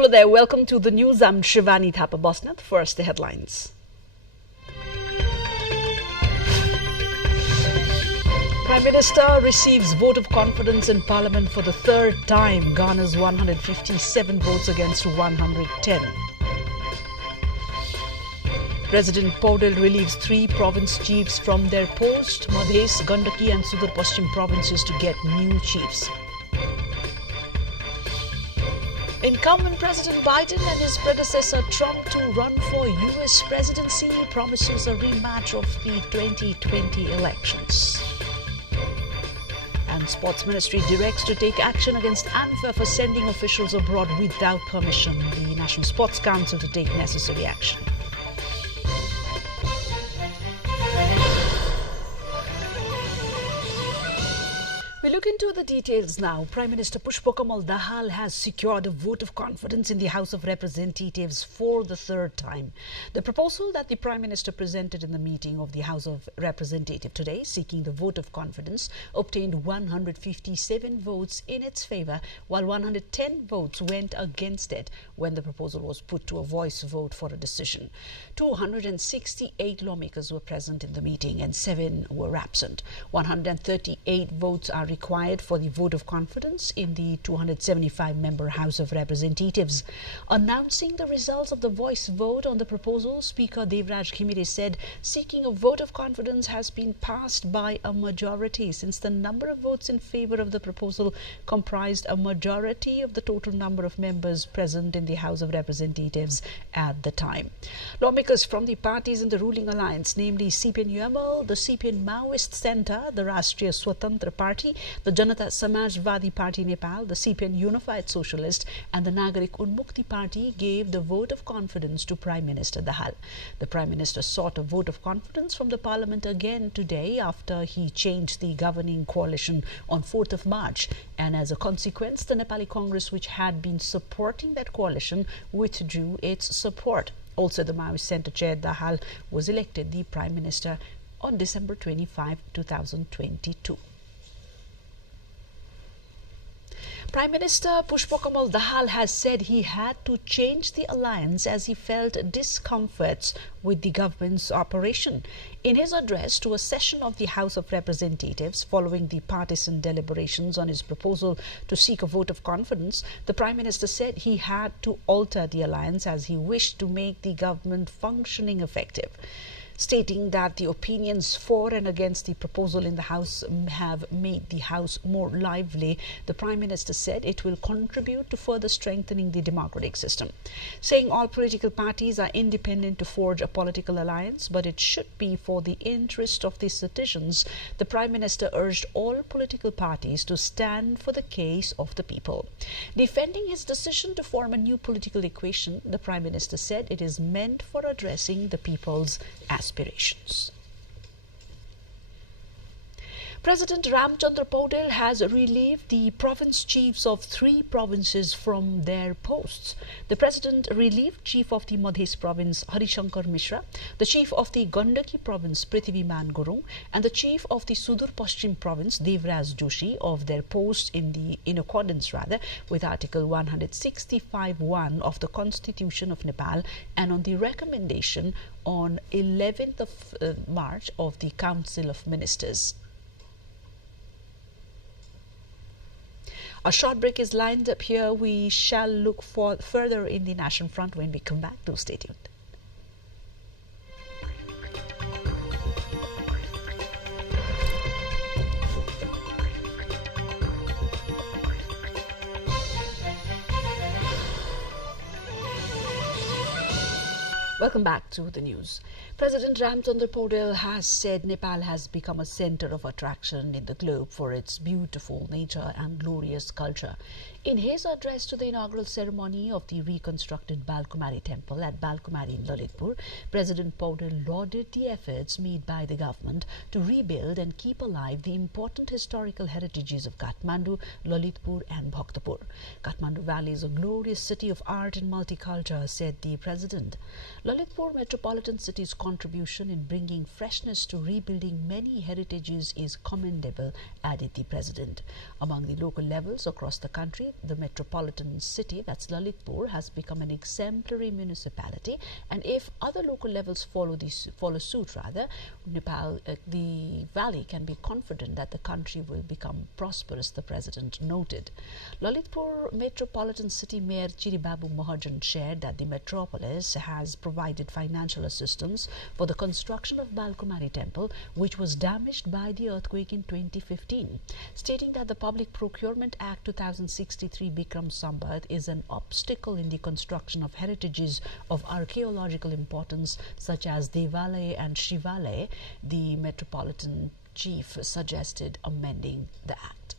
Hello there, welcome to the news. I'm Shivani Thapa Bosnath. First, the headlines. Prime Minister receives vote of confidence in Parliament for the third time, garners 157 votes against 110. President Paudel relieves 3 province chiefs from their post. Madhes, Gandaki and Sudur Paschim provinces to get new chiefs. Incumbent President Biden and his predecessor Trump to run for US presidency, promises a rematch of the 2020 elections. And Sports Ministry directs to take action against ANFA for sending officials abroad without permission. The National Sports Council to take necessary action. We look into the details now. Prime Minister Pushpokamal Dahal has secured a vote of confidence in the House of Representatives for the third time. The proposal that the Prime Minister presented in the meeting of the House of Representatives today, seeking the vote of confidence, obtained 157 votes in its favour, while 110 votes went against it when the proposal was put to a voice vote for a decision. 268 lawmakers were present in the meeting and 7 were absent. 138 votes are required for the vote of confidence in the 275-member House of Representatives. Announcing the results of the voice vote on the proposal, Speaker Devraj Khimire said seeking a vote of confidence has been passed by a majority, since the number of votes in favour of the proposal comprised a majority of the total number of members present in the House of Representatives at the time. Lawmakers from the parties in the ruling alliance, namely CPN UML, the CPN Maoist Centre, the Rashtriya Swatantra Party, the Janata Samajwadi Party Nepal, the CPN Unified Socialist and the Nagarik Unmukti Party gave the vote of confidence to Prime Minister Dahal. The Prime Minister sought a vote of confidence from the Parliament again today after he changed the governing coalition on 4th of March, and as a consequence, the Nepali Congress, which had been supporting that coalition, withdrew its support. Also, the Maoist Centre Chair Dahal was elected the Prime Minister on December 25, 2022. Prime Minister Pushpokamal Dahal has said he had to change the alliance as he felt discomforts with the government's operation. In his address to a session of the House of Representatives following the partisan deliberations on his proposal to seek a vote of confidence, the Prime Minister said he had to alter the alliance as he wished to make the government functioning effective. Stating that the opinions for and against the proposal in the House have made the House more lively, the Prime Minister said it will contribute to further strengthening the democratic system. Saying all political parties are independent to forge a political alliance, but it should be for the interest of the citizens, the Prime Minister urged all political parties to stand for the case of the people. Defending his decision to form a new political equation, the Prime Minister said it is meant for addressing the people's aspirations. President Ramchandra Paudel has relieved the province chiefs of 3 provinces from their posts. The President relieved Chief of the Madhes Province Harishankar Mishra, the Chief of the Gandaki Province Prithviman Gurung, and the Chief of the Sudur Paschim Province Devraj Joshi of their posts in accordance with Article 165(1) of the Constitution of Nepal and on the recommendation on 11th of March of the Council of Ministers. A short break is lined up here. We shall look for further in the National Front when we come back. Do stay tuned. Welcome back to the news. President Ramchandra Paudel has said Nepal has become a center of attraction in the globe for its beautiful nature and glorious culture. In his address to the inaugural ceremony of the reconstructed Balkumari Temple at Balkumari in Lalitpur, President Paudel lauded the efforts made by the government to rebuild and keep alive the important historical heritages of Kathmandu, Lalitpur and Bhaktapur. Kathmandu Valley is a glorious city of art and multicultural, said the President. Lalitpur Metropolitan City's contribution in bringing freshness to rebuilding many heritages is commendable, added the president. Among the local levels across the country, the metropolitan city, that's Lalitpur, has become an exemplary municipality, and if other local levels follow suit, Nepal, the valley can be confident that the country will become prosperous, the president noted. Lalitpur Metropolitan City Mayor Chiribabu Mahajan shared that the metropolis has provided financial assistance for the construction of Balkumari Temple, which was damaged by the earthquake in 2015, stating that the Public Procurement Act 2063 Bikram Sambat is an obstacle in the construction of heritages of archaeological importance such as Devalaya and Shivalaya. The metropolitan chief suggested amending the act.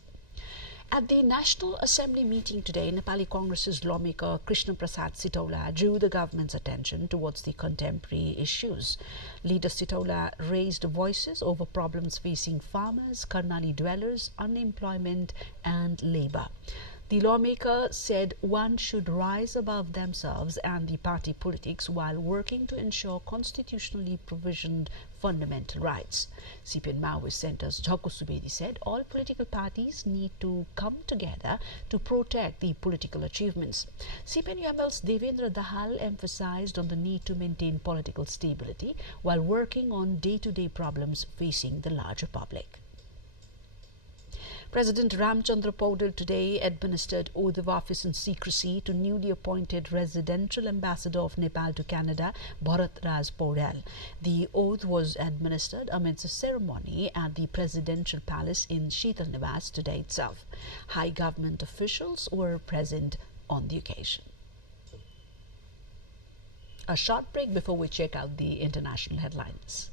At the National Assembly meeting today, Nepali Congress's lawmaker Krishna Prasad Sitaula drew the government's attention towards the contemporary issues. Leader Sitaula raised voices over problems facing farmers, Karnali dwellers, unemployment and labour. The lawmaker said one should rise above themselves and the party politics while working to ensure constitutionally provisioned fundamental rights. CPN Maoist Centre's Jhako Subedi said all political parties need to come together to protect the political achievements. CPN UML's Devendra Dahal emphasized on the need to maintain political stability while working on day-to-day problems facing the larger public. President Ramchandra Paudel today administered oath of office in secrecy to newly appointed residential ambassador of Nepal to Canada, Bharat Raj Paudel. The oath was administered amidst a ceremony at the presidential palace in Sheetal Niwas today itself. High government officials were present on the occasion. A short break before we check out the international headlines.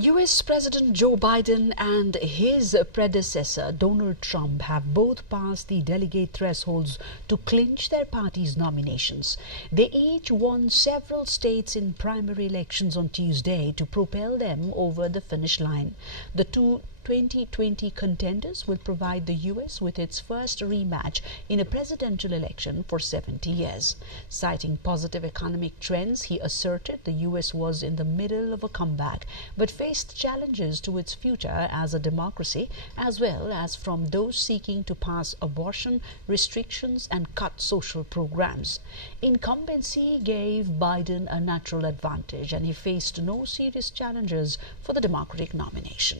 US President Joe Biden and his predecessor Donald Trump have both passed the delegate thresholds to clinch their party's nominations. They each won several states in primary elections on Tuesday to propel them over the finish line. The two 2020 contenders will provide the U.S. with its first rematch in a presidential election for 70 years. Citing positive economic trends, he asserted the U.S. was in the middle of a comeback but faced challenges to its future as a democracy, as well as from those seeking to pass abortion restrictions and cut social programs. Incumbency gave Biden a natural advantage, and he faced no serious challenges for the Democratic nomination.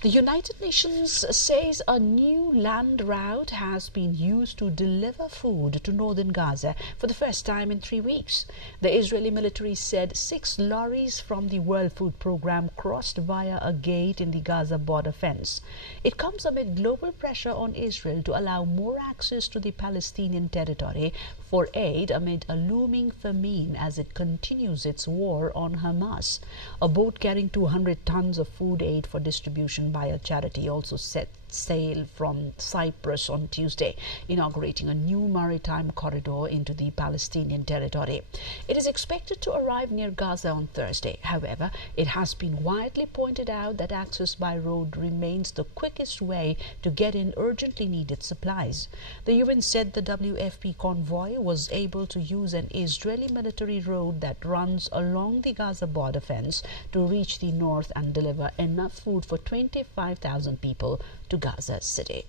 The United Nations says a new land route has been used to deliver food to northern Gaza for the first time in 3 weeks. The Israeli military said 6 lorries from the World Food Programme crossed via a gate in the Gaza border fence. It comes amid global pressure on Israel to allow more access to the Palestinian territory for aid amid a looming famine as it continues its war on Hamas. A boat carrying 200 tons of food aid for distribution by a charity also set sail from Cyprus on Tuesday, inaugurating a new maritime corridor into the Palestinian territory. It is expected to arrive near Gaza on Thursday. However, it has been widely pointed out that access by road remains the quickest way to get in urgently needed supplies. The UN said the WFP convoy was able to use an Israeli military road that runs along the Gaza border fence to reach the north and deliver enough food for 25,000 people to Gaza City.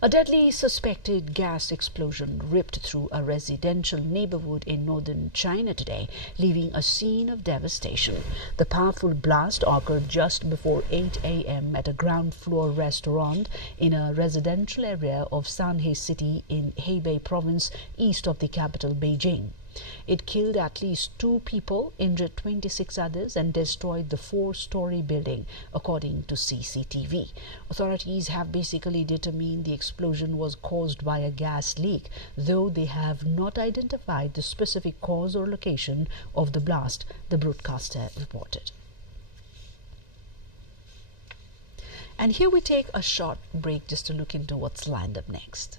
A deadly suspected gas explosion ripped through a residential neighborhood in northern China today, leaving a scene of devastation. The powerful blast occurred just before 8 a.m. at a ground floor restaurant in a residential area of Sanhe City in Hebei province, east of the capital Beijing. It killed at least 2 people, injured 26 others, and destroyed the 4-story building, according to CCTV. Authorities have basically determined the explosion was caused by a gas leak, though they have not identified the specific cause or location of the blast, the broadcaster reported. And here we take a short break just to look into what's lined up next.